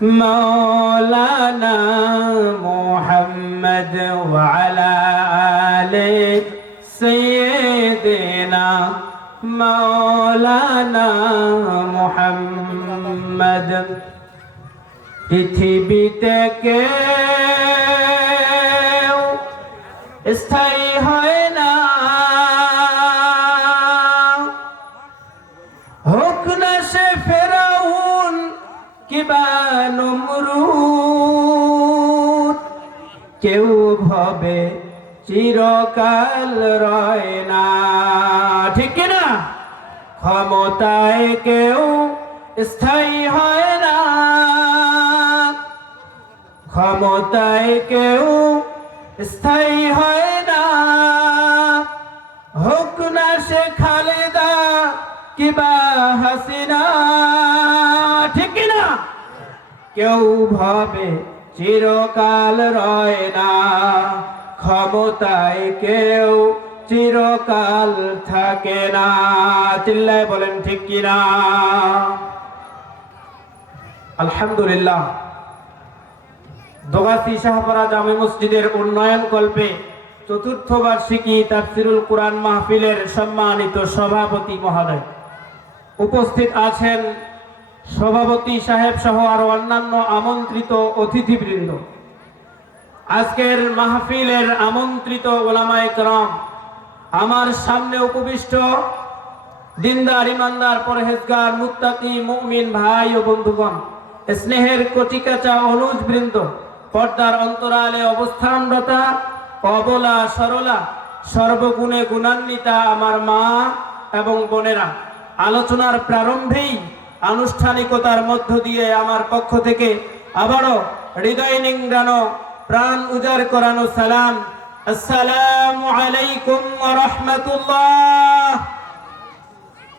مولانا محمد وعلى آل سيدنا مولانا محمد পৃথিবীতে কেউ স্থায়ী হয় না, হোক না সে ফেরাউন কিবা নমরুদ, কেউ ভবে চিরকাল রয় না। ঠিক না? ক্ষমতায় কেউ স্থায়ী হয় না, ক্ষমতায় কেউ স্থায়ী হয় না, হোক না সে খালেদা কিবা হাসিনা। ঠিক না? কেউ ভাবে চিরকাল রয় না, ক্ষমতায় কেউ চিরকাল থাকে না। চিল্লায় বলেন ঠিক কিনা? আলহামদুলিল্লাহ, দোগাছি শাহপাড়া জামে মসজিদের উন্নয়ন কল্পে চতুর্থ বার্ষিকী তাফসিরুল কুরআন মাহফিলের সম্মানিত সভাপতি মহোদয়, উপস্থিত আছেন সভাপতি সাহেব সহ আরো অন্যান্য আমন্ত্রিত অতিথিবৃন্দ, আজকের মাহফিলের আমন্ত্রিত ওলামায়ে কেরাম, আমার সামনে উপবিষ্ট দিনদার ইমানদার পরহেজগার মুত্তাকি মুমিন ভাই ও বন্ধুগণ, স্নেহের কচিকাঁচা অনুজ বৃন্দ, পর্দার অন্তরালে অবস্থানরতা অবলা সরলা সর্বগুণে গুণান্বিতা আমার মা এবং বোনেরা, আলোচনার প্রারম্ভেই আনুষ্ঠানিকতার মধ্য দিয়ে আমার পক্ষ থেকে আবারও হৃদয় নিংড়ানো প্রাণ উজাড় করানো সালাম, আসসালামু আলাইকুম ওয়া রাহমাতুল্লাহ।